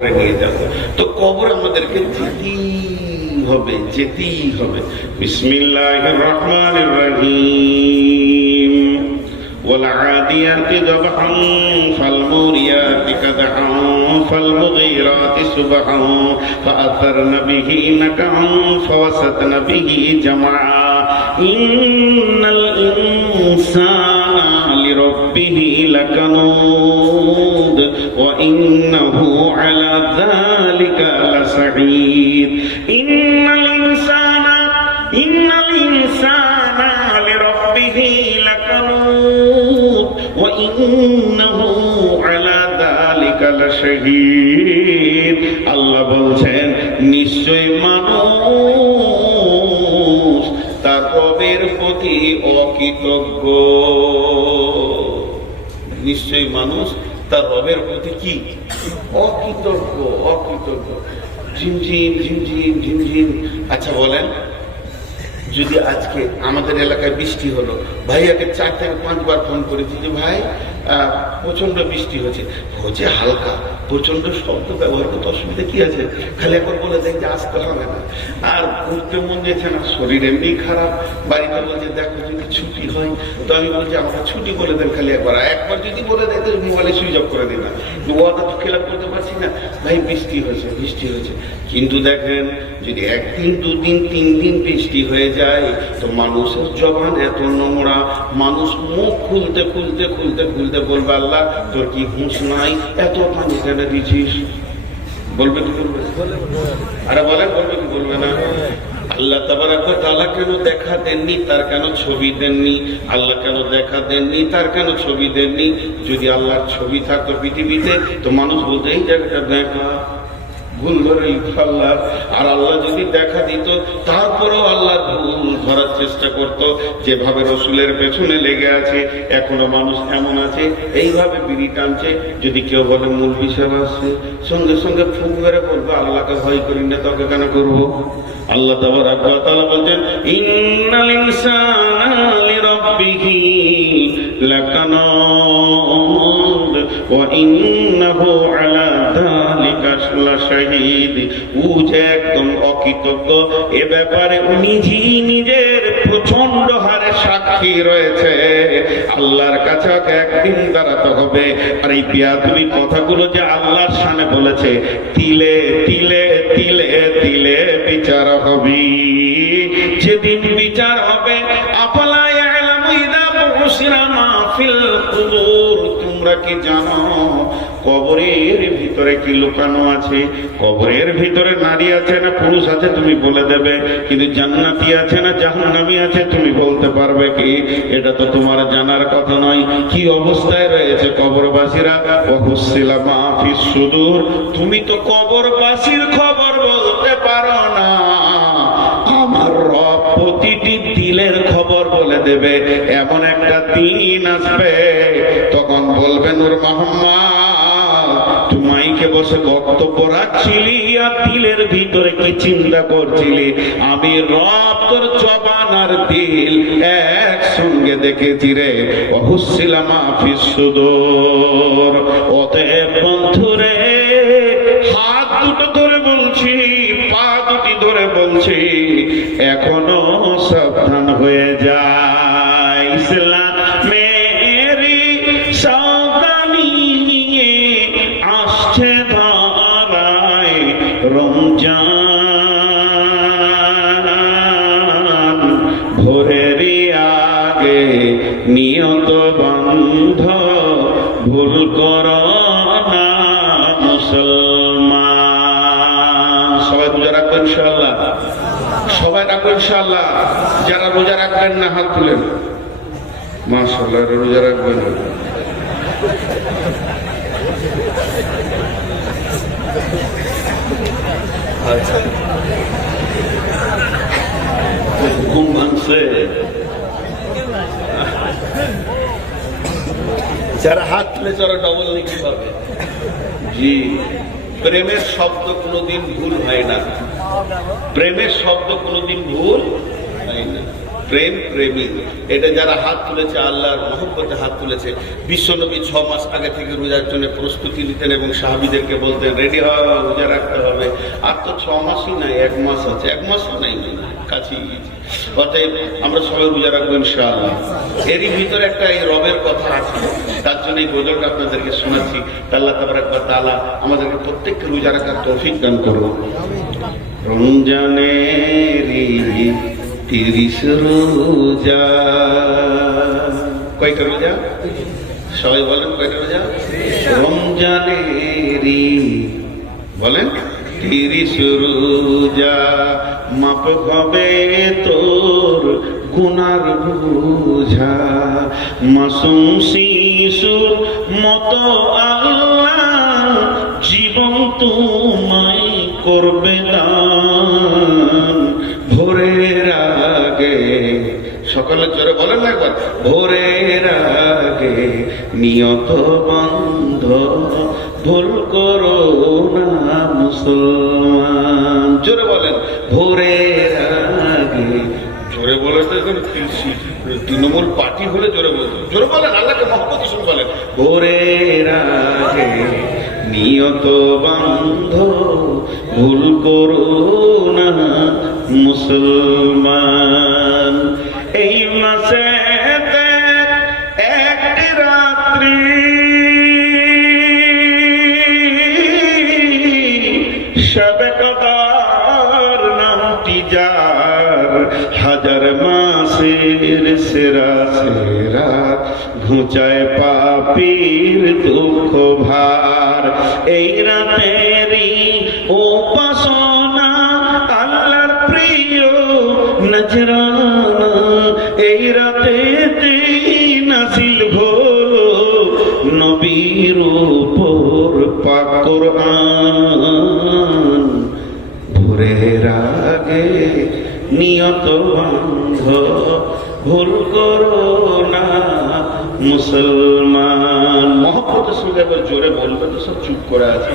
নিয়ে যাব। তো কবর আমাদেরকে যেতেই হবে। বিসমিল্লাহির রহমানির রহিম। والعاديات ضبحا فالموريات قدحا فالمغيرات صبحا فأثرن به نقعا فوسطن به جمعا إن الإنسان لربه لكنود وإنه على ذلك لشهيد إن الإنسان لربه لكنود وإنه على ذلك لشهيد। আল্লাহ বলছেন নিশ্চয় মানুষ তার রবের প্রতি অকৃতজ্ঞ। নিশ্চয় মানুষ তার রবের প্রতি কি অকৃতজ্ঞ। ঝিমঝিম ঝিমঝিম ঝিমঝিম। আচ্ছা বলেন, যদি আজকে আমাদের এলাকায় বৃষ্টি হলো, ভাইয়াকে 4 থেকে 5 বার ফোন করেছি যে ভাই প্রচন্ড বৃষ্টি হচ্ছে হালকা, প্রচন্ড শব্দ ব্যবহার করতে অসুবিধা কি আছে, খালি একবার বলে দেন যে আসতে হবে না। আর ঘুরতে মন দিয়েছে না, শরীর এমনি খারাপ, বাড়িতে বলছে দেখো যদি ছুটি হয়। তো আমি বলছি আমাকে ছুটি বলে দেন খালি একবার যদি বলে দেয় তো মোবাইলে সুইচ অফ করে দিন না। ওয়াদা তো খেলাপ করতে পারছি না, ভাই বৃষ্টি হয়েছে। কিন্তু দেখেন যদি 1 দিন 2 দিন 3 দিন বৃষ্টি হয়ে যায় তো মানুষের জবান এত নোংরা, মানুষ মুখ খুলতে বলবে আল্লাহ তোর কি হুঁশ নাই, এত পানি টেনে দিছিস। বলবে কি বলবে? আরে বলে বলবে কি বলবে না? আল্লাহ তাবারক ওয়া তাআলা কেন দেখা দেননি, তার কেন ছবি দেননি? আল্লাহ কেন দেখা দেননি, তার কেন ছবি দেননি? যদি আল্লাহর ছবি থাকতো পৃথিবীতে তো মানুষ বলতো এই জায়গাটা দেখা, ভুল ধরে আল্লাহ। আর আল্লাহ যদি দেখা দিত তারপরেও আল্লাহ ভুল ধরার চেষ্টা করত। যেভাবে রসুলের পেছনে লেগে আছে এখনো মানুষ এমন আছে এইভাবে বিড়ি টানছে। যদি কেউ বলে মৌলভী সাহেব আসছে, সঙ্গে সঙ্গে ফুক মেরে বলবে আল্লাহকে ভয় করি না, তোকে কেন করবো? আল্লাহ তাবারক ওয়া তাআলা বলেন ইন্নাল ইনসানা লিরাব্বিহি লাকানুদ ওয়া ইন্নাহু আলা যালিকা লাশাহীদ। ও যে একদম অকৃতজ্ঞ, এ ব্যাপারে নিজের প্রচন্ড হারে সাক্ষী রয়েছে। আল্লাহর কাছে একদিন দাঁড়াতে হবে। আর এই বেয়াদবি কথাগুলো যে আল্লাহর সামনে বলেছে, তিলে তিলে তিলে তিলে বিচার হবে। যেদিন বিচার হবে আফালা ইয়ালামু ইযা বুশিরা মা ফিল কুবুর। তোমরা কি জানো কবরের ভিতরে কি লুকানো আছে? কবরের ভিতরে নারী আছে না পুরুষ আছে তুমি বলে দেবে, কিন্তু জান্নাতি আছে না জাহান্নামী আছে তুমি বলতে পারবে কি? এটা তো তোমার জানার কথা নয়। কি অবস্থায় রয়েছে কবরবাসীরা? ওয়াহুসিলা মা ফিস সুদূর। তুমি তো কবরবাসীর খবর বলতে পারো না, আমার রব প্রতিটি দিলের খবর বলে দেবে। এমন একটা দিন আসবে তখন বলবে নূর মোহাম্মদ তুমি মাইকে বসে বক্তব্য রাখছিলি আর দিলের ভিতরে কি চিন্তা করছিলি? আমি রব তোর জবান আর দিল একসঙ্গে দেখেছি রে। ওয়াহুসিলা মা ফিস সুদূর। অতএব বন্ধুরে, হাত দুটো ধরে বলছি, পা দুটি ধরে বলছি, এখনো সাবধান হয়ে যায়। ইসলামেরই সাবধানী নিয়ে আসছে ধরায় রমজান। ভোরেরই আগে নিয়ত বন্ধ ভুল করো না মুসলমান। সবাই রোজা রাখবেন ইনশাআল্লাহ, সবাই রাখবেন ইনশাআল্লাহ। যারা রোজা রাখবেন না হাত তুলেন। মাশাআল্লাহ, রোজা রাখবেন। ঘুম ভাঙছে। যারা হাত তুলে যারা ডবল নেকি পাবে। জি, প্রেমের শব্দ কোনোদিন ভুল হয় না, প্রেমের শব্দ কোনোদিন ভুল হয় না। প্রেম প্রেমী, এটা যারা হাত তুলেছে আল্লাহর মহব্বতে হাত তুলেছে। বিশ্বনবী 6 মাস আগে থেকে রোজার জন্য প্রস্তুতি নিতেন এবং সাহাবীদেরকে বলতেন রেডি হও, রোজা রাখতে হবে। আর তো 6 মাসই নাই, 1 মাস আছে, 1 মাসও নাই, কাছেই গেছে। অতএব আমরা সবাই রোজা রাখবো ইনশাআল্লাহ। এরই ভিতরে একটা এই রবের কথা আছে, তার জন্য এই গজলটা আপনাদেরকে শোনাচ্ছি। আল্লাহ তাবারক ওয়া তাআলা আমাদেরকে প্রত্যেককে রোজা রাখার তৌফিক দান করুন। রমজানেরই 30 রোজা, কয়টা রোজা? সবাই বলেন কয়টা রোজা? রমজানেরই বলেন 30 রোজা, মাপ হবে তোর গুনার বোঝা, মাসুম শিশুর মতো আল্লাহ জীবন তোমায় করবে দান। ভোরের আগে, সকালে জোরে বলেন না একবার, ভোরের আগে নিয়ত বন্ধ ভুল করো না মুসলমান। জোরে বলেন, ভোরের আগে। জোরে বলে তো এখন তৃণমূল পার্টি হলে জোরে বলতো। জোরে বলেন, আল্লাহকে মহব্বত শুনে বলেন, ভোরের আগে নিয়ত বন্ধ ভুল করো না মুসলমান। এই মাসে একটি রাত্রি শবে কদর নামটি যার, হাজার মাসের সেরা সেরাত ঘুচায় পাপীর দুঃখ ভার। এই রাতেরই উপাসনা আল্লাহর প্রিয় নজরানা, এই রাতেতে নাজিল হলো নবীর উপর পাক কোরআন। ভোরের আগে নিয়ত বন্ধ ভুল করো না মুসলমান। মহব্বতের সঙ্গে আবার জোরে বলবে তো সব চুপ করে আছে।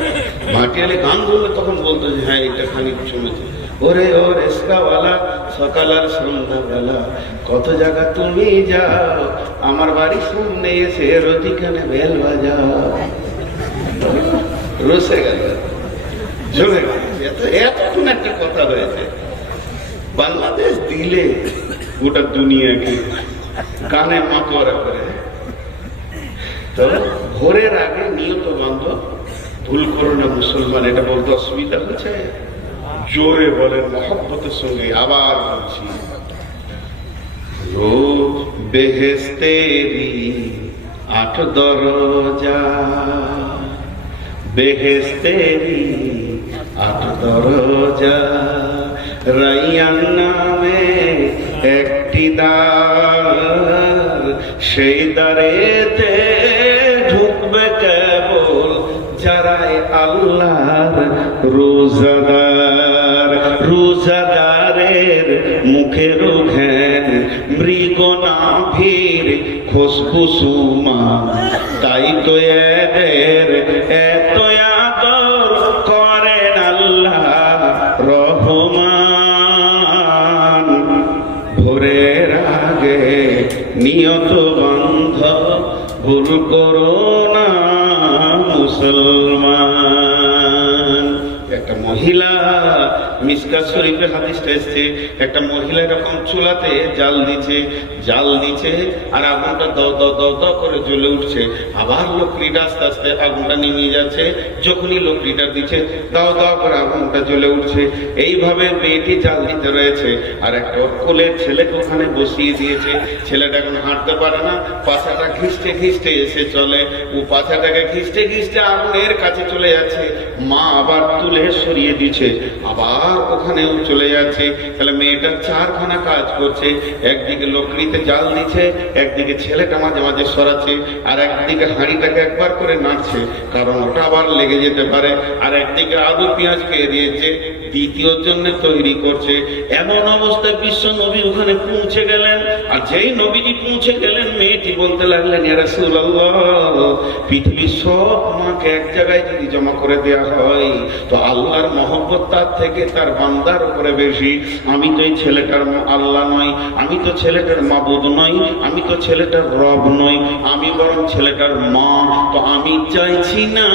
ভাটিয়ালে গান বলবে তখন বলতো যে হ্যাঁ এটা খানিক শুনেছে। ওরে ও রেস্কাওয়ালা, সকাল আর সন্ধ্যাবেলা কত জায়গা তুমি যাও, আমার বাড়ির সামনে এসে রতিখানে বেল বাজাও। রসে গেল, জমে গেল। এতক্ষণ একটা কথা হয়েছে, বাংলাদেশ দিলে গোটা দুনিয়াকে গানে মাতোয়ারা করে। তো ভোরের আগে নিয়ত বান্ধব ভুল করো না মুসলমান, এটা বলতে অসুবিধা হচ্ছে? জোরে বলেন মহব্বতের সঙ্গে। আবার বলছি, রোজ বেহেশতেরি 8 দরজা, বেহেশতেরি 8 দরজা, রাইয়ান নামে একটি দ্বার, সেই দ্বারেতে ঢুকবে কেবল যারাই আল্লাহর রোজাদার। রোজাদারের মুখের ঘ্যান মৃগ নাভির খুশবু সুমান, তাই তো এদের এত আদর করেন আল্লাহ রহমান। ভোরের আগে নিয়ত বন্ধ ভুল করো না মুসলমান। একটা মহিলা, মিশকাত শরীফের হাদিসটা এসছে, একটা মহিলা এরকম চুলাতে জাল দিচ্ছে আর আগুনটা দাও দাও দাও দাও করে জ্বলে উঠছে। আবার লকড়িটা আস্তে আস্তে আগুনটা নিয়ে যাচ্ছে, যখনই লকড়িটা দিচ্ছে দাও দাও করে আগুনটা জ্বলে উঠছে। এইভাবে মেয়েটি জাল দিতে রয়েছে আর একটা কোলের ছেলেকে ওখানে বসিয়ে দিয়েছে। ছেলেটা এখন হাঁটতে পারে না, পাছাটা ঘিসতে ঘিসতে এসে চলে, ও পাছাটাকে ঘিসতে ঘিসতে আগুনের কাছে চলে যাচ্ছে। মা আবার তুলে সরিয়ে দিচ্ছে, আবার ওখানেও চলে যাচ্ছে। তাহলে মেয়েটা 4খানা কাজ করছে, একদিকে লকড়িতে জাল দিচ্ছে, একদিকে ছেলেটা মাঝে মাঝে সরাচ্ছে, আর একদিকে হাঁড়িটাকে একবার করে নাড়ছে কারণ ওটা আবার লেগে যেতে পারে, আর একদিকে আলু পেঁয়াজকে এড়িয়েছে, দ্বিতীয়র জন্য তৈরি করছে। এমন অবস্থায় বিশ্ব নবী ওখানে পৌঁছে গেলেন। আর যেই নবীজি পৌঁছে গেলেন, মেয়েটি বলতে লাগলেন, ইয়া রাসূলুল্লাহ, পৃথিবীর সব মাকে এক জায়গায় যদি জমা করে দেওয়া হয় তো আল্লাহর মহব্বত তার থেকে তার বান্দার উপরে বেশি। আমি তো এই ছেলেটার আল্লাহ নই, আমি তো ছেলেটার মাবুদ নই, আমি তো ছেলেটার রব নই, আমি বরং ছেলেটার মা। তো আমি চাইছি না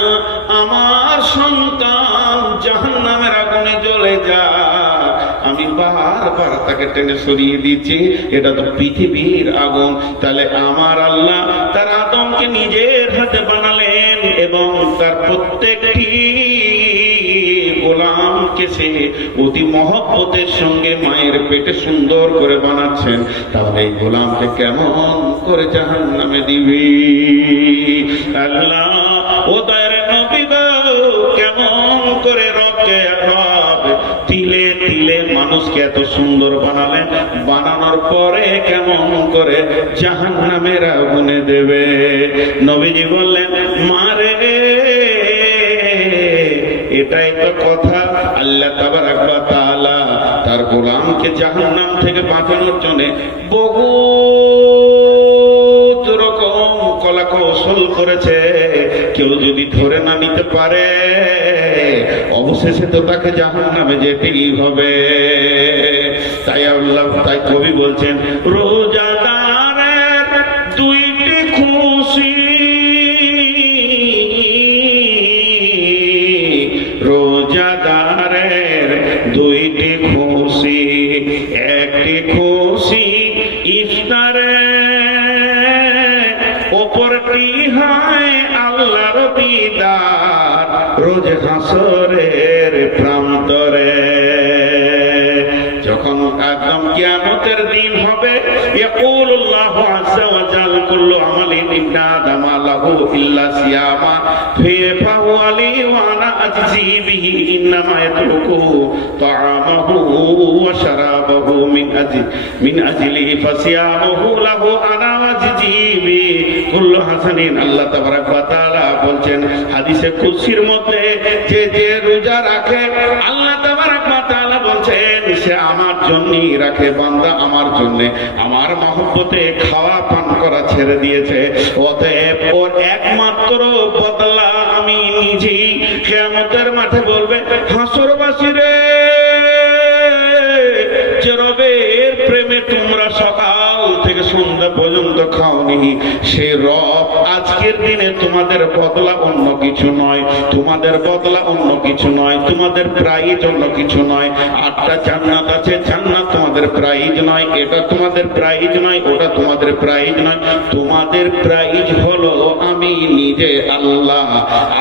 আমার সন্তান জাহান্নামের আগুনে জ্বলে যাক, আমি বারবার তাকে টেনে সরিয়ে দিচ্ছি। এটা তো পৃথিবীর আগুন। তাহলে আমার আল্লাহ তার আদমকে নিজের হাতে বানালেন এবং তার প্রত্যেকটি গোলামকে সে অতি মহব্বতের সঙ্গে মায়ের পেটে সুন্দর করে বানাচ্ছেন। তাহলে এই গোলামকে কেমন করে জাহান্নামে দিবি? আল্লাহ ও দয়ার নবী গো, কেমন করে রবকে রব তিলে তিলে মানুষকে এত সুন্দর বানালেন, বানানোর পরে কেমন করে জাহান্নামের আগুনে দেবে? নবীজি বললেন, মারে এটাই তো কথা। আল্লাহ তাবারক ওয়া তাআলা তার গোলামকে জাহান্নাম থেকে বাঁচানোর জন্য বহুত রকম কলা কৌশল করেছে। কেউ যদি ধরে না নিতে পারে অবশেষে তো তাকে জাহান্নামে যেতেই হবে। তাই কবি বলছেন, রোজাদারের দুইটি খুশি, রোজাদারের দুইটি খুশি, একটি খুশি ইফতারে, অপরটি হয় আল্লাহর দিদার রোজ হাসরের প্রান্তরে। যখন একদম কিয়ামতের দিন হবে, ইয়াকুলুল্লাহু আযজা ওয়া জাল কুল্লু আমালিন ইবনা আদম লাহু ইল্লা সিয়ামা ফাহুয়া লি ওয়া আনা আজজি বিহি ইন্নামা ইয়াতরুকু তাআমাহু ওয়া শারাবাহু মিন আজলি ফাসিয়ামুহু লাহু আনা আজজি বিহি কুল্লু হাসানিন। আল্লাহ তাবারক ওয়া তাআলা বলছেন হাদিসে কুদসির মধ্যে, যে রোজা রাখে আল্লাহ তাবারক ওয়া তাআলা বলছেন সে আমার জন্যই রাখে। বান্দা আমার জন্য আমার মহব্বতে খাওয়া পান করা ছেড়ে দিয়েছে, অতএব ওর একমাত্র বদলা আমি নিজেই। কিয়ামতের মাঠে বলবে, হাসরবাসী রে, যে রবের প্রেমে তোমরা সকাল থেকে সন্ধ্যা পর্যন্ত খাওনি, সে রব আজকের দিনে তোমাদের বদলা অন্য কিছু নয়, তোমাদের বদলা অন্য কিছু নয়, তোমাদের প্রাইজ অন্য কিছু নয়। 8টা জান্নাত আছে, জান্নাত তোমাদের প্রাইজ নয়, এটা তোমাদের প্রাইজ নয়, ওটা তোমাদের প্রাইজ নয়। তোমাদের প্রাইজ হলো আমি নিজে আল্লাহ।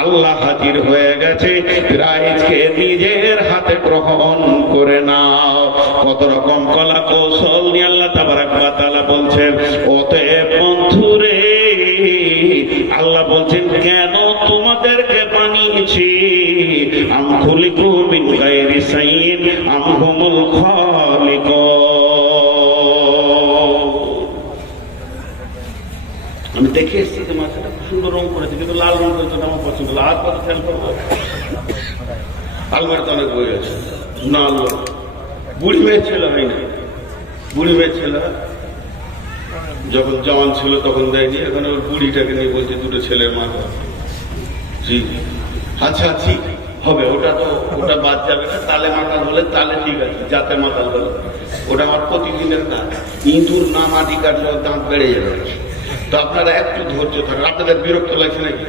আল্লাহ হাজির হয়ে গেছে, প্রাইজকে নিজের হাতে গ্রহণ করে নাও। কত রকম কলা কৌশল নিয়ে আল্লাহ তাবারক ওয়া তাআলা বলছেন। অতএব বন্ধুরে, আল্লাহ বলছেন কেন তোমাদেরকে বানিয়েছি? আম খুলিকু মিন গায়রি শাইইন আম হুমুল খালিকুন। আমি দেখে এসেছি যে মাথাটা খুব সুন্দর রং করেছে, কিন্তু লাল রং করেছে আমার পছন্দ। লাল কত খেয়াল করবো, আলমারিতে অনেক বই আছে না। বুড়ি মেয়ে ছেলে হয় না, বুড়ি মেয়ে ছেলে যখন জওয়ান ছিল তখন দেয়নি, এখন ওর বুড়িটাকে নিয়ে বলছে দুটো ছেলের মা। জি আচ্ছা ঠিক হবে, ওটা বাদ যাবে না। তালে মাতাল হলে তালে ঠিক আছে, যাতে মাতাল হলে ওটা আমার প্রতিদিনের কাজ। ইঁদুর না মাটি কাটলে দাঁত বেড়ে যাবে। তো আপনারা একটু ধৈর্য থাকেন। আপনাদের বিরক্ত লাগছে নাকি?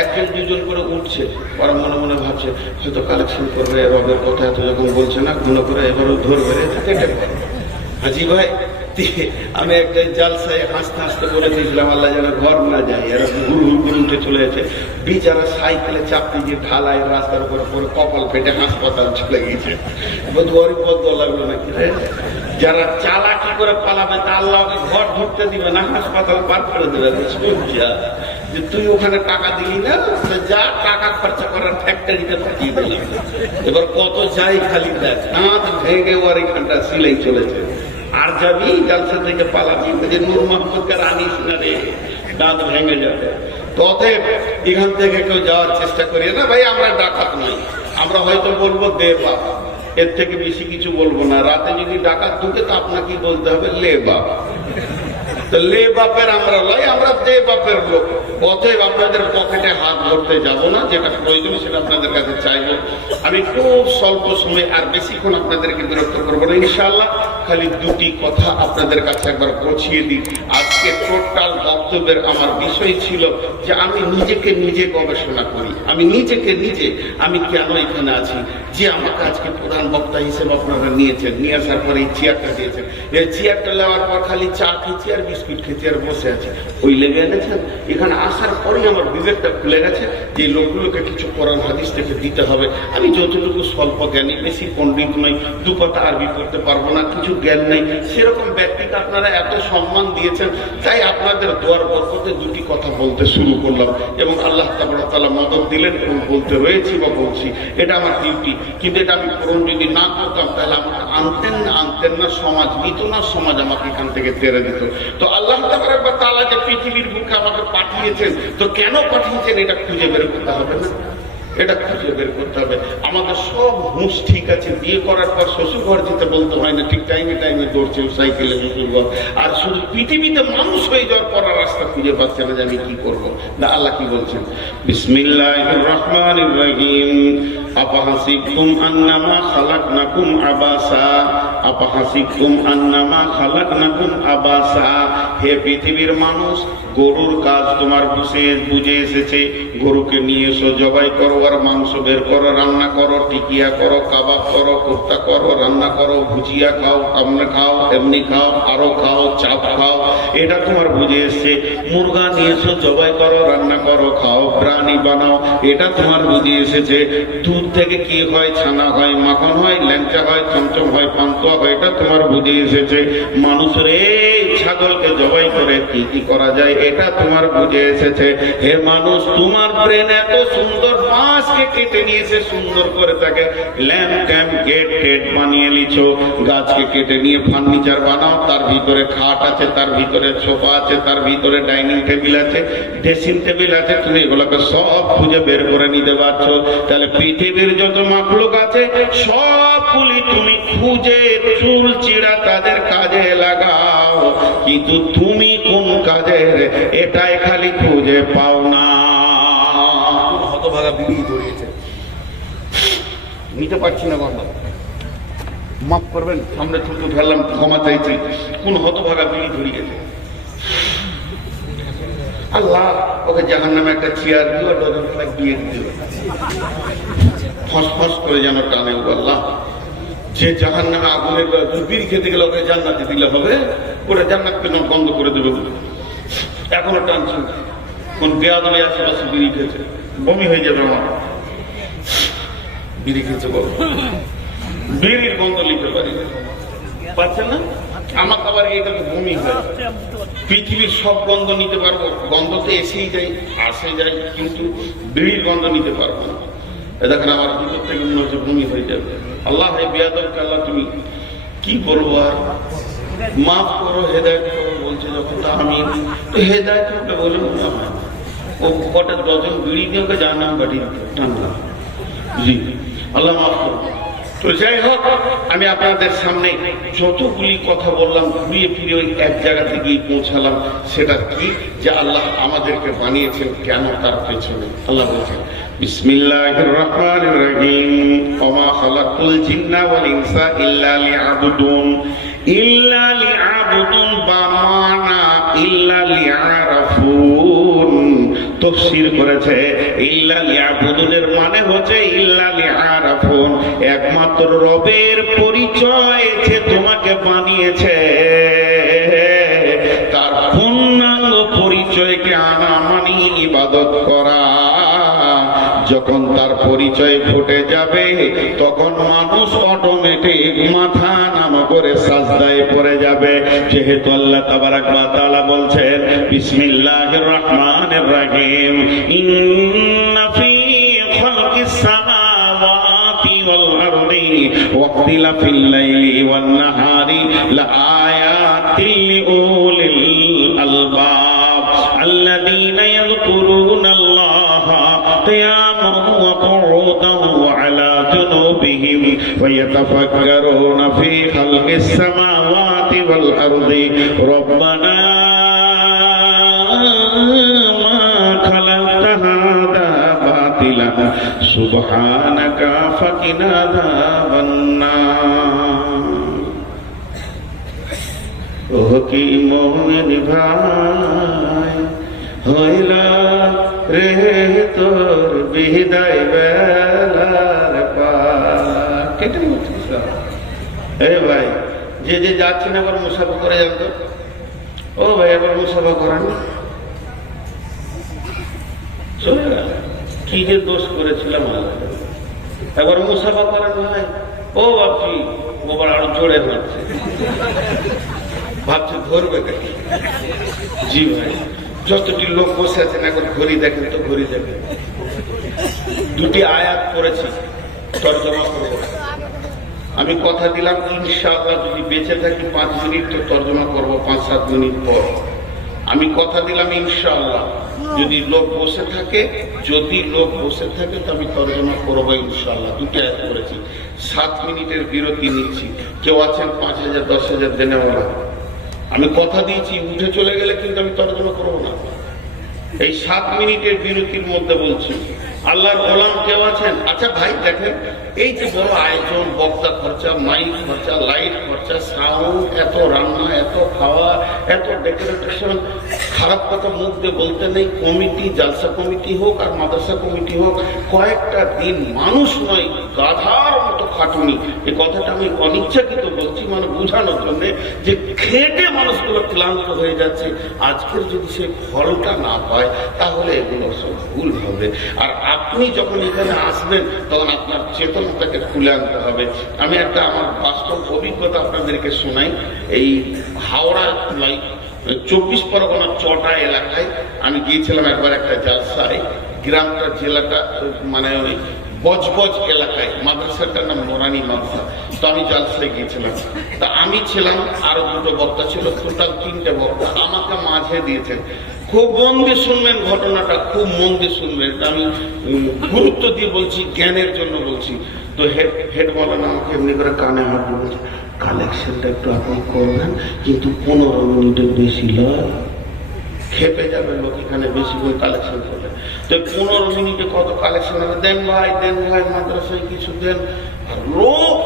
একজন দুজন করে উঠছে, ওরা মনে মনে ভাবছে হয়তো কালেকশন করবে, রবের কথা এত যখন বলছে না, গুলো করে এবারও ধরবে। হাজি ভাই, আমি একটা জালসায় হাসতে হাসতে বলে দিয়েছিলাম আল্লাহ যেন ঘর না যায়, এরা হুড় হুড় করে উঠে চলে গেছে। বিচারা সাইকেলে চাপতে গিয়ে ঢালাই রাস্তার উপরে পরে কপাল ফেটে হাসপাতাল চলে গেছে। লাগলো নাকি? যারা চালাকি করে পালাবে তা আল্লাহকে ঘর ঢুকতে দিবে না, হাসপাতাল পার করে দেবে। যে তুই ওখানে টাকা দিলি না, যা টাকা খরচা করার ফ্যাক্টরিতে পাঠিয়ে দিলাম। এবার কত যাই খালি দেখ, দাঁত ভেঙে ওর এখানটা সিলাই চলেছে। আর যাবি জালসা থেকে পালাবি, যে নূর মোহাম্মদকে আনিস না রে, দাঁত ভেঙে যাবে। অতএব এখান থেকে কেউ যাওয়ার চেষ্টা করি না ভাই। আমরা ডাকাত নই, আমরা হয়তো বলবো দে বাবা, এর থেকে বেশি কিছু বলবো না। রাতে যদি ডাকাত ঢুকে তো আপনাকে বলতে হবে লে বাবা। তো লে বাপের আমরা লয়, আমরা দে বাপের লোক। অতএব আপনাদের পকেটে হাত ধরতে যাব না, যেটা প্রয়োজন সেটা আপনাদের কাছে চাইবো। আমি খুব স্বল্প সময় আর বেশিক্ষণ আপনাদেরকে বিরক্ত করবো না ইনশাআল্লাহ। খালি দুটি কথা আপনাদের কাছে একবার পৌঁছিয়ে দিই। আজকে টোটাল বক্তব্যের আমার বিষয় ছিল যে আমি নিজেকে নিজে গবেষণা করি, আমি নিজেকে নিজে আমি কেন এখানে আছি, যে আমাকে আজকে প্রধান বক্তা হিসেবে আপনারা নিয়েছেন, নিয়ে আসার পরে এই চেয়ারটা দিয়েছেন, এই চেয়ারটা নেওয়ার পর খালি চা খেয়েছি আর বিস্কুট খেয়েছি আর বসে আছি, ওই লেগে গেছেন। এখানে আসার পরেই আমার বিবেকটা খুলে গেছে যে লোকগুলোকে কিছু কোরআন হাদিস থেকে দিতে হবে। আমি যতটুকু স্বল্প জ্ঞানী, বেশি পণ্ডিত নই, দুপাতা আরবি করতে পারবো না, কিছু জ্ঞান নেই, সেরকম ব্যক্তিকে আপনারা এত সম্মান দিয়েছেন, তাই আপনাদের দোয়ার বরকতে দুটি কথা বলতে শুরু করলাম এবং আল্লাহ তাআলা মদদ দিলেন এবং বলতে রয়েছি বা বলছি। এটা আমার ডিউটি, কিন্তু এটা আমি পূরণ যদি না করতাম তাহলে আমাকে আনতেন না, সমাজ নিত না, সমাজ আমাকে এখান থেকে তেড়ে দিত। তো আল্লাহ তাআলা যে পৃথিবীর বুকে আমাকে পাঠিয়েছেন, তো কেন পাঠিয়েছেন এটা খুঁজে বের করতে হবে না? এটা খুঁজে বের করতে হবে। আমাদের সব হুঁশ ঠিক আছে, বিয়ে করার পর শ্বশুর ঘর যেতে বলতে হয় না, ঠিক টাইমে দৌড়ছে সাইকেলে শ্বশুর ঘর। আর শুধু পৃথিবীতে মানুষ হয়ে যাওয়ার পর রাস্তা খুঁজে পাচ্ছে না যে আমি কি করবো। না, আল্লাহ কি বলছেন? বিসমিল্লাহির রহমানির রহিম। আফাহাসিবতুম আন্নামা খালাকনাকুম আবাসা, আফাহাসিবতুম আন্নামা খালাকনাকুম আবাসা। হে পৃথিবীর মানুষ, গরুর কাজ তোমার বুঝে এসেছে। গরুকে নিয়ে এসো, জবাই করো আর মাংস বের করো, রান্না করো, টিকিয়া করো, কাবাব করো, কোফতা করো, রান্না করো, ভুজিয়া খাও, আমনে খাও, এমনি খাও, আরো খাও, চাপ খাও, এটা তোমার বুঝে এসছে। মুরগা নিয়ে এসো, জবাই করো, রান্না করো, খাও, প্রাণী বানাও, এটা তোমার বুঝে এসেছে। দুধ থেকে কি হয়? ছানা হয়, মাখন হয়, ল্যাংচা হয়, চমচম হয়, পান্তুয়া হয়, এটা তোমার বুঝে এসেছে। মানুষের এই ছাগলকে জবাই করে কি কি করা যায়, এটা তোমার বুঝে এসেছে। হে মানুষ, তোমার ব্রেন এত সুন্দর, বাঁশকে কেটে নিয়েছে সুন্দর করে, তাকে ল্যাম্প ক্যাম্প গেট টেট বানিয়ে লিছো। গাছকে কেটে নিয়ে ফার্নিচার বানাও, তার ভিতরে খাট আছে, তার ভিতরে সোফা আছে, তার ভিতরে ডাইনিং টেবিল আছে, ড্রেসিং টেবিল আছে। তুমি এগুলোকে সব খুঁজে বের করে নিতে পারছো। তাহলে পৃথিবীর যত মাখলুক আছে সবগুলি তুমি খুঁজে চুল চিড়া তাদের কাজে লাগাও, কিন্তু তুমি কোন কাজের এটাই খালি খুঁজে পাও না। হতভাগা বিড়ি ধরিয়েছে, নিতে পারছি না বাবা, মাফ করবেন, সামনে থুতু ফেললাম, ক্ষমা চাইছি। কোন হতভাগা বিড়ি ধরিয়েছে? আল্লাহ ওকে জাহান্নামে একটা চেয়ার দিও, ডজন ফ্লাইট দিয়ে দিল, ফস ফস করে যেন টানে। আল্লাহ, যে জাহান্নামে আগুনের বিড়ি খেতে গেলে ওকে জান্নাতে দিলে হবে, ওরা জান্নাত কেন বন্ধ করে দেবে? এখনো টানছে, কোন বেয়াদবি আশেপাশে বিড়ি খেয়েছে, বমি হয়ে যাবে আমার। বিড়ি খেয়েছে বলো, বিড়ির গন্ধ নিতে পারি পাচ্ছেন না? আমার আবার এইটাকে বমি হয়। পৃথিবীর সব গন্ধ নিতে পারবো, গন্ধ তো এসেই যায়, আসে যায়, কিন্তু বিড়ির গন্ধ নিতে পারবো না। দেখেন আমার ভিতর থেকে মনে হচ্ছে বমি হয়ে যাবে। আল্লাহ, এই বেয়াদবকে আল্লাহ তুমি কি করবো, আর মাফ করো, হেদায়েত করো বলছে যখন, তা আমি তো হেদায়েত করতে বলে মনে হয় ও কটা ডজন বিড়ি দিয়ে ওকে জানাম বাড়ি টানলাম। জি, আল্লাহ মাফ করো। তো যাই হোক, আমি আপনাদের সামনে যতগুলি কথা বললাম ঘুরিয়ে ফিরে ওই এক জায়গা থেকেই পৌঁছালাম। সেটা কি? যে আল্লাহ আমাদেরকে বানিয়েছেন কেন, তার পেছনে আল্লাহ বলছেন বিসমিল্লাহির রহমানির রহিম। ওমা খালাকুল জিন্না ওয়াল ইনসা ইল্লা লিয়াবুদুন। ইল্লা লিয়াবুদুন বা মানা ইল্লা লিয়ারাফুন। তাফসীর করেছে ইল্লা লিয়াবুদুনের মানে হচ্ছে ইল্লা লিয়ারাফুন, একমাত্র রবের পরিচয় যে তোমাকে বানিয়েছে, তার পূর্ণাঙ্গ পরিচয়কে আনা মানে ইবাদত করা। যখন তার পরিচয় ফুটে যাবে তখন মানুষ অটোমেটিক মাথা নামা করে সাজদায় পড়ে যাবে। যেহেতু আল্লাহ তাবারাক ওয়া তাআলা বলছেন বিসমিল্লাহির রহমানির রহিম, ইন্না ফী খালকিস সামাওয়াতি ওয়াল আরদি ওয়া ইখতিলাফিল লাইলি ওয়ান নাহারি লাআয়াতিল লিউলিল আলবাব আল্লাযীনা ইয়াযকুরুনাল্লাহা قياما وقعودا وعلى جنوبهم ويتفكرون في خلق السماوات والأرض ربنا সুবহানাকা ফাকিনা আযাবান নার। ও কি মুমিন ভাই হইলা রে তোর বিদায় বেলার পার। কেটে উঠছিস এ ভাই, যে যে যাচ্ছেন আবার মুসাফা করে যান তো। ও ভাই আবার মুসাফা করেন, চলে গেল। কি যে দোষ করেছিলাম একবার মুসাফা করেন ভাই। ও ভাবছি গোবার আরো জোরে মারছে, ভাবছি ধরবে দেখি। জি ভাই, যতটি লোক বসে আছেন একবার ঘড়ি দেখেন তো, ঘড়ি দেখেন। দুটি আয়াত পড়েছি, তর্জমা করবো। আমি কথা দিলাম ইনশাআল্লাহ যদি বেঁচে থাকি 5 মিনিট তো তর্জমা করবো 5-7 মিনিট পর। আমি কথা দিলাম ইনশাআল্লাহ যদি লোক বসে থাকে তো আমি তর্জমা করবো ইনশাআল্লাহ। দুটি আয়াত করেছি, 7 মিনিটের বিরতি নিচ্ছি। কেউ আছেন 5,000 10,000 দেনেওয়ালা? আমি কথা দিয়েছি, উঠে চলে গেলে কিন্তু আমি তর্জমা করবো না। এই 7 মিনিটের বিরতির মধ্যে বলছি, আল্লাহর গোলাম কেউ আছেন? আচ্ছা ভাই দেখেন, এই যে বড় আয়োজন, বক্তা খরচা, মাইক খরচা, লাইট খরচা, সাউন্ড, এত রান্না, এত খাওয়া, এত ডেকোরেশন, খারাপ কথা মুখ দিয়ে বলতে নেই। কমিটি, জালসা কমিটি হোক আর মাদ্রাসা কমিটি হোক, কয়েকটা দিন মানুষ নয় গাধার মতো খাটুনি। এই কথাটা আমি অনিচ্ছাকৃত বলছি, মানে বোঝানোর জন্য যে খেটে মানুষগুলো ক্লান্ত হয়ে যাচ্ছে। আজকের যদি সেই ফলটা না পায় তাহলে এগুলো সব ভুল হবে। আর আপনি যখন এখানে আসবেন তখন আপনার চেতনাটাকে খুলে আনতে হবে। আমি একটা আমার বাস্তব অভিজ্ঞতা আপনাদেরকে শোনাই। এই হাওড়া 24 পরগনার চটা এলাকায় আমি গিয়েছিলাম একবার একটা জালসায়। গ্রামটা, জেলাটা মানে ওই বজবজ এলাকায়, মাদ্রাসাটার নাম মোরানি মাদ্রাসা। তো আমি জালসায় গিয়েছিলাম। তা আমি ছিলাম, আরো 2টো বক্তা ছিল, টোটাল 3টে বক্তা। আমাকে মাঝে দিয়েছেন। খুব মন দিয়ে শুনবেন ঘটনাটা, খুব মন দিয়ে শুনবেন। এটা আমি গুরুত্ব দিয়ে বলছি, জ্ঞানের জন্য বলছি। তো হেড মৌলানা আমাকে এমনি করে কানে হাত দিয়ে বলছে, কালেকশনটা একটু আপনি করবেন, কিন্তু 15 মিনিটের বেশি লয়। খেপে যাবে লোক এখানে বেশি করে কালেকশন করবে। তো 15 মিনিটে কত কালেকশন হবে? দেন ভাই, মাদ্রাসায় কিছু দেন। লোক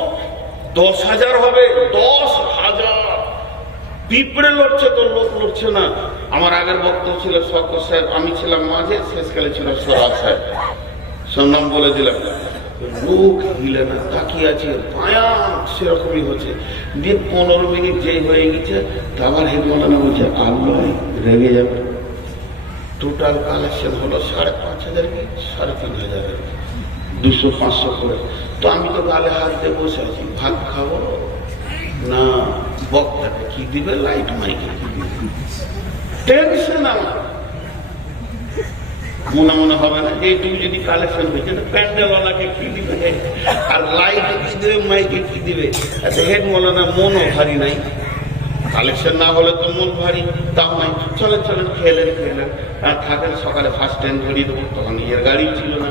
10,000 হবে, 10,000। পিঁপড়ে লড়ছে তো, লোক লড়ছে না। আমার আগের বক্তব্য ছিল শওকত সাহেব, আমি ছিলাম মাঝে, শেষকালে ছিল সোহাগ সাহেব, নাম বলে দিলাম। লোক হিলে না, তাকিয়ে আছে, পায়া সেরকমই হচ্ছে। দিয়ে 15 মিনিট যেই হয়ে গেছে, আবার হেড মৌলানা বলছে আল্লাহ রেগে যাবে। টোটাল কালেকশন হলো 5,500 কি 3,500, 200-500 করে। তো আমি তো গালে হাত দিয়ে বসে আছি, ভাত খাবো না বক্তাকে কি দিবে, লাইট মাইকে কি দিবে, টেনশন আমার। মনে হবে না এইটুকু যদি কালেকশন হয়েছে, প্যান্ডেলওয়ালাকে কি দিবে, আর লাইটে কি দিবে, মাইকে কি দিবে। আচ্ছা হেড মৌলানা মনও ভারী নাই, কালেকশন না হলে তো মন ভারী, তাও নাই। চলেন খেলেন আর থাকেন, সকালে ফার্স্ট ট্রেন ধরিয়ে দেবো। তখন এর গাড়ি ছিল না,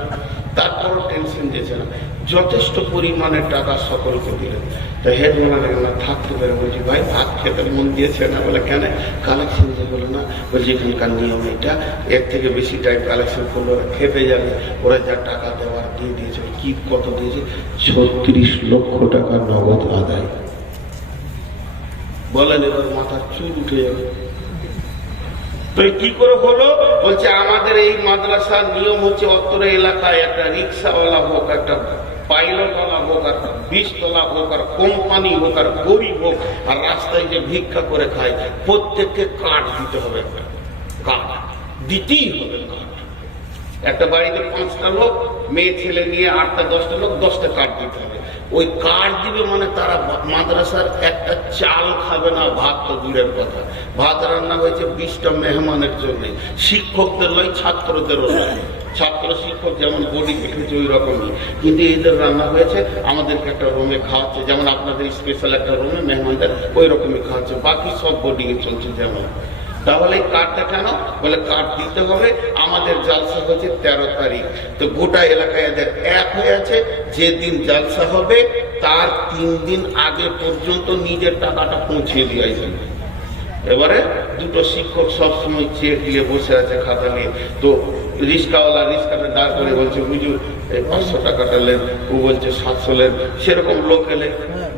তারপরও টেনশন দিয়েছে না। যথেষ্ট পরিমাণের টাকা সকলকে দিলেন। তো হেড মৌলানা থাকতে পারে, বলছি ভাই ভাত খেতে মন দিয়েছে না? বলে কেন? কালেকশন যে বলে না, বলছি এখানকার নিয়ম এটা, এর থেকে বেশি টাইম কালেকশন করলে ওরা খেপে যাবে। ওরা যা টাকা দেওয়ার দিয়ে দিয়েছে। কি কত দিয়েছে? 36 লক্ষ টাকা নগদ আদায়। বলেন এবার মাথার চুল উঠে যাবে। তো কি করে হলো? বলছে আমাদের এই মাদ্রাসার নিয়ম হচ্ছে, অত্র এলাকায় একটা রিক্সাওয়ালা হোক, একটা পাইলটওয়ালা হোক, আর 20 তলা হোক, আর কোম্পানি হোক, আর গরিব হোক, আর রাস্তায় যে ভিক্ষা করে খায়, প্রত্যেককে কার্ড দিতে হবে। একটা কার্ড দিতেই হবে। একটা বাড়িতে 5টা লোক, মেয়ে ছেলে নিয়ে 8টা 10টা লোক, 10টা কার্ড দিতে হবে। ওই কার্ড দিবে মানে তারা মাদ্রাসার একটা চাল খাবে না, ভাত তো দূরের কথা। ভাত রান্না হয়েছে 20টা মেহমানের জন্য, শিক্ষকদের নয়, ছাত্রদেরও নয়। ছাত্র শিক্ষক যেমন বডি পেটেছে ওই রকমই, কিন্তু এদের রান্না হয়েছে, আমাদেরকে একটা রুমে খাওয়াচ্ছে, যেমন আপনাদের স্পেশাল একটা রুমে মেহমানদের ওই রকমই খাওয়াচ্ছে। বাকি সব বোর্ডিংয়ে চলছে যেমন। তাহলে কার্ডটা কেন? বলে কার্ড দিতে হবে। আমাদের জালসা হচ্ছে 13 তারিখ। তো গোটা এলাকায় এদের এক হয়ে আছে, যেদিন জালসা হবে তার 3 দিন আগে পর্যন্ত নিজের টাকাটা পৌঁছিয়ে দেওয়া যাবে। এবারে দুটো শিক্ষক সবসময় চেক দিয়ে বসে আছে খাতা নিয়ে। তো রিক্সাওয়ালা রিক্সাটা দাঁড় করে বলছে, হুজুর এই 500 টাকাটা নেন। ও বলছে 700 নেন। সেরকম লোক এলে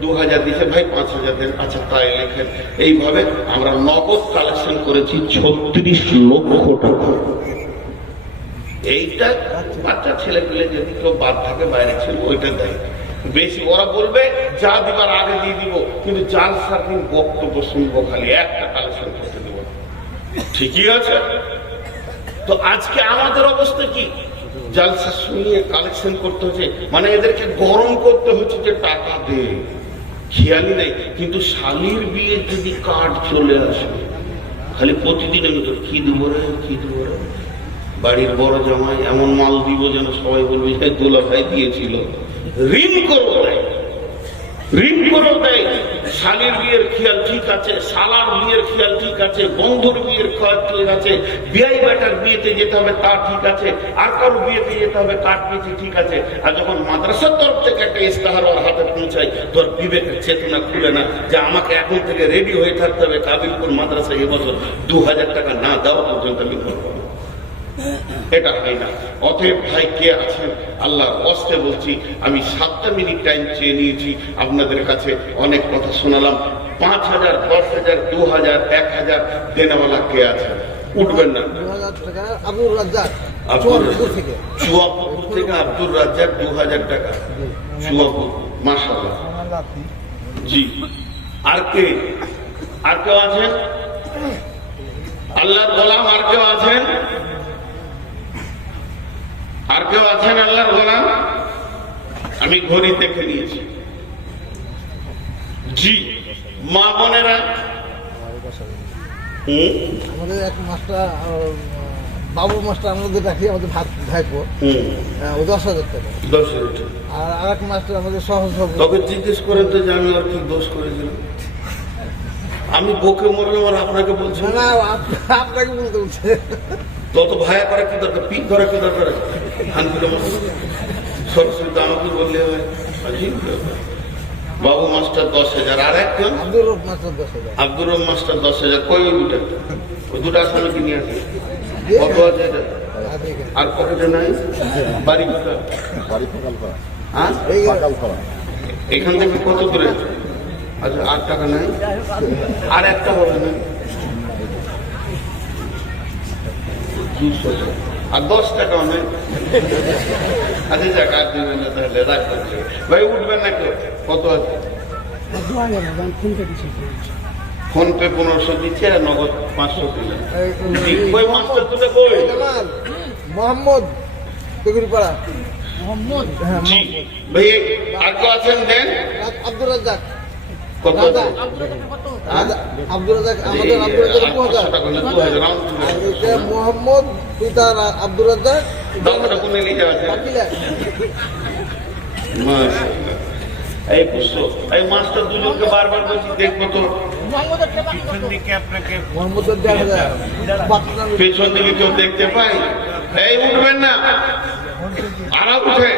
2000 দিচ্ছে, ভাই 5000 দেন। আচ্ছা তাই লেখেন। এইভাবে আমরা নগদ কালেকশন করেছি 36 লক্ষ টাকা। এইটা বাচ্চা ছেলে পেলে যদি কেউ বাদ থাকে বাইরে ছিল ওইটা দেয় বেশি। ওরা বলবে যা দিবার আগে দিয়ে দিব, কিন্তু জালসার দিন বক্তব্য শুনবো, খালি একটা কালেকশন করতে দেব। ঠিকই আছে। তো আজকে আমাদের অবস্থা কি? জালসা শুনিয়ে কালেকশন করতে হচ্ছে, মানে এদেরকে গরম করতে হচ্ছে যে টাকা দে, খেয়ালই নেই। কিন্তু শালির বিয়ে যদি কার্ড চলে আসে, খালি প্রতিদিনের মতো কি দেবো রে, কি দেবো রে। বাড়ির বড় জামাই এমন মাল দিব যেন সবাই বলবে যে দোলা ভাই দিয়েছিল। ঋণ করো দেয়, ঋণ করো দেয়। শালির বিয়ের খেয়াল ঠিক আছে, শালার বিয়ের খেয়াল ঠিক আছে, বন্ধুর বিয়ের খেয়াল ঠিক আছে, বিয়াই বেটার বিয়েতে যেতে হবে তা ঠিক আছে, আর কারো বিয়েতে যেতে হবে কাঠ পেয়েছে ঠিক আছে। আর যখন মাদ্রাসার তরফ থেকে একটা ইস্তাহার ওর হাতে পৌঁছায়, তোর বিবেকের চেতনা খুলে না যে আমাকে এখন থেকে রেডি হয়ে থাকতে হবে, কাবিলপুর মাদ্রাসায় এবছর 2000 টাকা না দেওয়া পর্যন্ত আমি করবো। এটা হয় না। অতএব ভাই কে আছেন আল্লাহর কষ্টে বলছি, আমি 7টা মিনিট টাইম চেয়ে নিয়েছি আপনাদের কাছে। অনেক কথা শোনালাম। 5000, 10,000, 2000, 1000 দেনেওয়ালা কে আছেন? উঠবেন না। 2000 টাকা আব্দুর রাজ্জাক চুয়াপুর থেকে আব্দুর রাজ্জাক 2000 টাকা। চুয়াপুর, মাশাআল্লাহ। জি। আর কেউ আছেন? আল্লাহর গোলাম আর কেউ আছেন? আর কেউ আছেন আল্লাহর গোলাম? আমি ঘড়ি দেখে নিয়েছি। জি। মা বোনেরা, আমাদের এক মাস্টার বাবু মাস্টার আমাদের রাখি, আমাদের ভাইপো, ও 10,000 টাকা। 10,000 টাকা। আর আরেক মাস্টার আমাদের সহসভাপতি। তবে জিজ্ঞেস করেন তো যে আমি আর কি দোষ করেছিলাম? আমি বকে মরলাম আর আপনাকে বলছি না, আপনাকে বলতে বলছে। তত ভায়া করা কি দরকার, পিঠ ধরা কি দরকার? সরস্বতী আমাকে বললে হয়। বাবু মাস্টার 10,000। আর একজন আব্দুর রব মাস্টার 10,000। আব্দুর রব মাস্টার 10,000। কই ওই দুটা? ওই দুটা আসলে কি নিয়ে আসে? কত আছে এটা? আর পকেটে নাই? বাড়ি কোথায়? হ্যাঁ, এখান থেকে কত করে? আচ্ছা, 8 টাকা নাই? আর একটা হবে না? 200। আর 10 টাকাও নেই? আচ্ছা যাক, আর দিবেন না তাহলে, রাগ করছে ভাই। উঠবেন না কেউ? কত আছে? ফোন পে 1500 দিচ্ছে, আর নগদ 500 দিলেন। কই মাস্টার দুটো কই? মোহাম্মদ তেগুরিপাড়া। মোহাম্মদ। জি ভাই। আর কেউ আছেন? দেন। আব্দুর রাজ্জাক। কত? আব্দুর রাজ্জাক, আমাদের আব্দুর রাজ্জাক 2000 টাকা। মোহাম্মদ পিতা আব্দুর রাজ্জাক। দামটা কোনে নিয়ে যাওয়া আছে? মাশাআল্লাহ। এই পুষ্প, এই মাস্টার দুজনকে বারবার বলছি দেখবো তো। মোহাম্মদের টাকা কত? মোহাম্মদের 1,500। পেছন দিকে কেউ দেখতে পাই? এই উঠবেন না, আরা উঠে।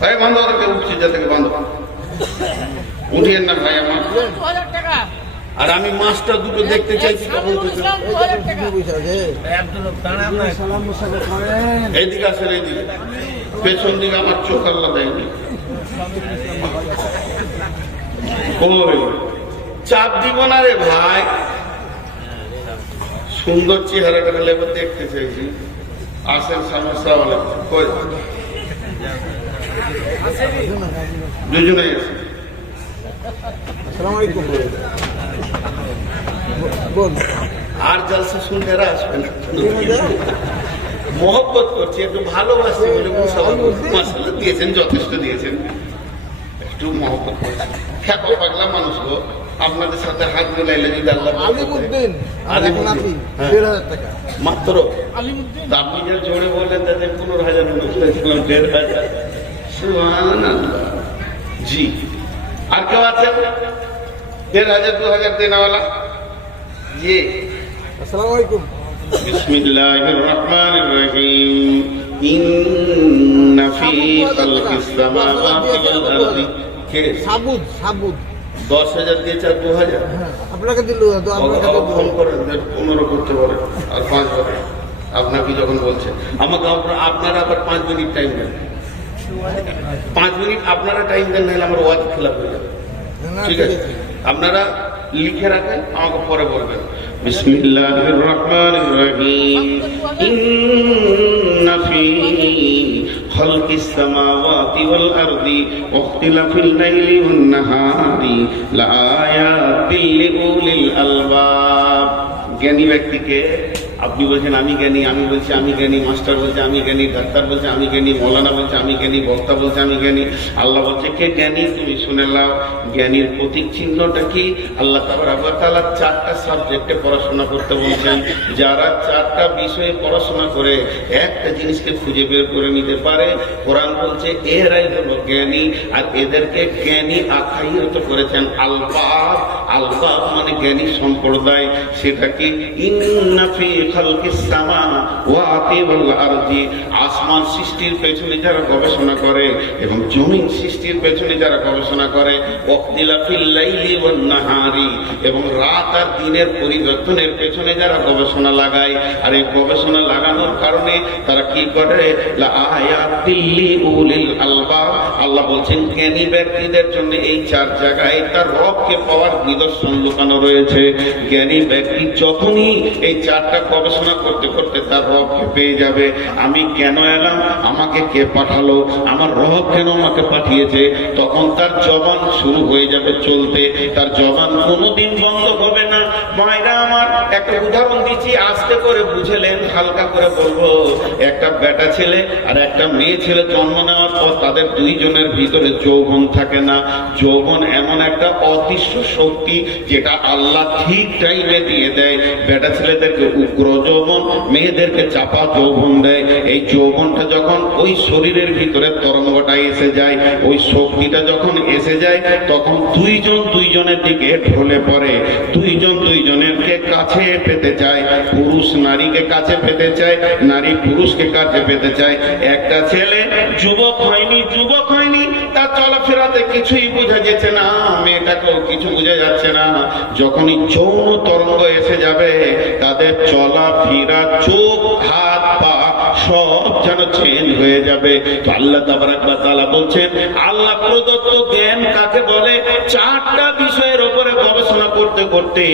ভাই বন্ধ, ওদেরকে উঠছি, যাদেরকে বন্ধ উঠিয়েন না ভাই আমার। 2000 টাকা। আর আমি মাস্টার দুটো দেখতে চাইছি তখন থেকে। 2000 টাকা। এইদিকে আসেন, এইদিকে। পেছন দিকে আমার চোখ আল্লাহ দেয়নি। ওই চাপ দিব না রে ভাই, সুন্দর চেহারাটা লেবার দেখতে চাইছি। আসেন সমস্যা হলে কই দুজনে আসেন। আসসালামু আলাইকুম। বল। আর জলসা শুনতে আসবেন, মহব্বত করছি, একটু ভালোবাসছি বলে মশলা দিয়েছেন, যথেষ্ট দিয়েছেন। একটু মহব্বত করছি। খ্যাপা পাগলা মানুষ গো, আপনাদের সাথে হাত মিলাইলে যদি আল্লাহ আলিমউদ্দিন আলিমউদ্দিন 1,500 টাকা মাত্র। আলিমউদ্দিন। আপনি যে জোরে বললেন তাদের 15,000 বলেছিলাম, 1,500। সুবহানাল্লাহ। জি। আর কেউ আছেন 1,500, 2,000 দেনাওয়ালা? জি। আসসালামু আলাইকুম। বিসমিল্লাহির রহমানির রহিম। ইন্না ফি খালকিস সামাওয়াতি ওয়াল আরদি। কে? সাবুদ। 10,000 দিয়েছে আর 2,000? হ্যাঁ, আপনাকে দিল তো আপনাকে আবার ফোন করেন 15 করতে পারেন আর 5 বার আপনাকে যখন বলছে আমাকে আপনারা আবার 5 মিনিট টাইম দেন, 5 মিনিট আপনারা টাইম দেন, নাহলে আমার ওয়াজ খেলাপ হয়ে যাবে। ঠিক আছে, আপনারা লিখে রাখেন, আমাকে পরে বলবেন। বিসমিল্লাহির রহমানির রহিম। ইন্না ফি খালকিস সামাওয়াতি ওয়াল আরদি ওয়াখতিলাফিল লাইলি ওয়ান নাহারি লাআয়াতিল লিউলিল আলবাব। জ্ঞানী ব্যক্তিকে আপনি বলছেন আমি জ্ঞানী, আমি বলছি আমি জ্ঞানী, মাস্টার বলছে আমি জ্ঞানী, ডাক্তার বলছে আমি জ্ঞানী, মৌলানা বলছে আমি জ্ঞানী, বক্তা বলছে আমি জ্ঞানী। আল্লাহ বলছে কে জ্ঞানী তুমি শুনে নাও। জ্ঞানীর প্রতীক চিহ্নটা কি? আল্লাহ তাআলা 4টা সাবজেক্টে পড়াশোনা করতে বলছেন। যারা 4টা বিষয়ে পড়াশোনা করে একটা জিনিসকে খুঁজে বের করে নিতে পারে, কোরআন বলছে এরাই হলো জ্ঞানী। আর এদেরকে জ্ঞানী আখ্যায়িত করেছেন আলবাব। আলবাব মানে জ্ঞানী সম্প্রদায়। সেটা কি? ইন্না ফি খালকিস সামাওয়াতি ওয়াল আরদি, আসমান সৃষ্টির পেছনে যারা গবেষণা করে এবং জমিন সৃষ্টির পেছনে যারা গবেষণা করে, ওয়াখতিলাফিল লাইলি ওয়ান নাহারি, এবং রাত আর দিনের পরিবর্তনের পেছনে যারা গবেষণা লাগায়। আর এই গবেষণা লাগানোর কারণে তারা কি করে? লাআয়াতিল লিউলিল আলবাব। আল্লাহ বলছেন জ্ঞানী ব্যক্তিদের জন্য এই 4 জায়গায় তার রবকে পাওয়ার নিদর্শন লুকানো রয়েছে। জ্ঞানী ব্যক্তি যখনই এই 4টা গবেষণা করতে করতে তার রবকে পেয়ে যাবে, আমি কেন এলাম, আমাকে কে পাঠালো, আমার রব কেন আমাকে পাঠিয়েছে, তখন তার জবান শুরু হয়ে যাবে চলতে। তার জবান কোনোদিন বন্ধ হবে না। মায়েরা আমার, একটা উদাহরণ দিচ্ছি, আস্তে করে বুঝেলেন, হালকা করে বলবো। একটা বেটা ছেলে আর একটা মেয়ে ছেলে জন্ম নেওয়ার পর তাদের 2 জনের ভিতরে যৌবন থাকে না। যৌবন এমন একটা অদৃশ্য শক্তি যেটা আল্লাহ ঠিক টাইমে দিয়ে দেয়। বেটা ছেলেদেরকে উগ্র যৌবন, মেয়েদেরকে চাপা যৌবন দেয়। এই যৌবনটা যখন ওই শরীরের ভিতরে তরঙ্গটা এসে যায়, ওই শক্তিটা যখন এসে যায়, তখন 2 জন 2 জনের দিকে ঢলে পড়ে। 2 জন 2 জনেরকে কাছে পেতে চায়। পুরুষ নারীকে কাছে পেতে চায়, নারী পুরুষকে কাছে পেতে চায়। একটা ছেলে যুবক হয়নি, তার চলাফেরাতে কিছুই বোঝা যাচ্ছে না, মেয়েটাকেও কিছু বোঝা যাচ্ছে না। যখনই যৌন তরঙ্গ এসে যাবে, তাদের চলাফেরা, চোখ, হাত, পা সব যেন চেঞ্জ হয়ে যাবে। তো আল্লাহ তাবারাক ওয়া তাআলা বলছেন, আল্লাহ প্রদত্ত জ্ঞান কাকে বলে? 4টা বিষয়ের উপরে গবেষণা করতে করতে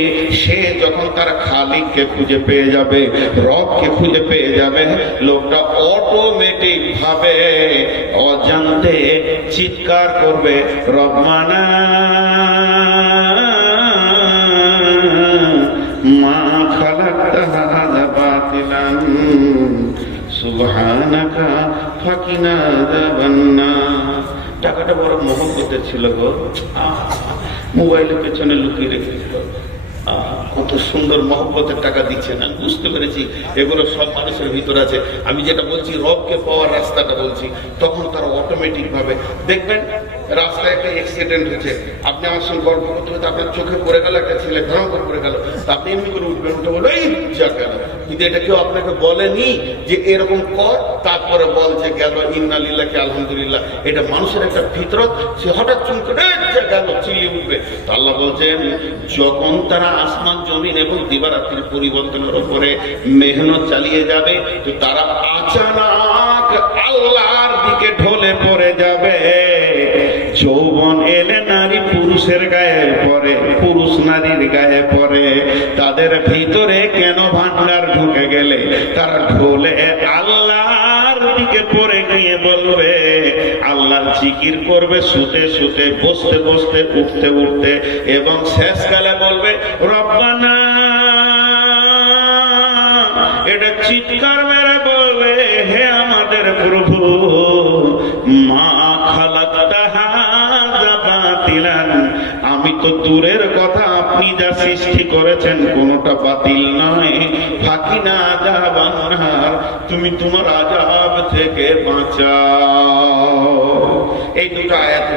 সে যখন তার খালিককে খুঁজে পেয়ে যাবে, রবকে খুঁজে পেয়ে যাবে, লোকটা অটোমেটিক ভাবে অজান্তে চিৎকার করবে, রব্বানা মা খালাকতা হাযা বাতিলান সুবহানাকা ফাকিনা আযাবান্নার। টাকাটা বড় মহব্বতের ছিল গো, মোবাইলের পেছনে লুকিয়ে রেখেছিল। কত সুন্দর মহব্বতের টাকা দিচ্ছে না, বুঝতে পেরেছি এগুলো সব মানুষের ভিতরে আছে। আমি যেটা বলছি রবকে পাওয়ার রাস্তাটা বলছি, তখন তারা অটোমেটিক ভাবে দেখবেন রাস্তায় একটা অ্যাক্সিডেন্ট হচ্ছে, আপনি আমার সঙ্গে গল্প করতে করতে আপনার চোখে পড়ে গেল, একটা ছেলে ধরম করে পড়ে গেল, তা আপনি এমনি করে উঠবেন, উঠে বলবেন এই যা গেল। কিন্তু এটা কেউ আপনাকে বলেনি যে এরকম কর, তারপরে বল যে গেল, ইন্না লিল্লাহি আলহামদুলিল্লাহ। এটা মানুষের একটা ফিতরত, সে হঠাৎ চুমকে গেল চিল্লিয়ে উঠবে। তো আল্লাহ বলছেন যখন তারা আসমান জমিন এবং দিবারাত্রির পরিবর্তনের উপরে মেহনত চালিয়ে যাবে, তো তারা আচানক আল্লাহর দিকে ঢলে পড়ে যাবে। যৌবন এলে নারী পুরুষের গায়ে পড়ে, পুরুষ নারীর গায়ে পড়ে। তাদের ভিতরে কেন ভান্ডার ঢুকে গেলে তারা ঢলে আল্লাহর দিকে পড়ে গিয়ে বলবে, আল্লাহর জিকির করবে, শুতে শুতে, বসতে বসতে, উঠতে উঠতে, এবং শেষকালে বলবে রব্বানা। এটা চিৎকার মেরে বলবে, হে আমাদের প্রভু, মা খালাকতা হাযা বাতিলান, আমি তো দূরের কথা, আপনি যা সৃষ্টি করেছেন কোনটা বাতিল নয়। ফাকিনা আযাবান্নার, তুমি তোমার আযাব থেকে বাঁচাও। এই দুটো আয়াত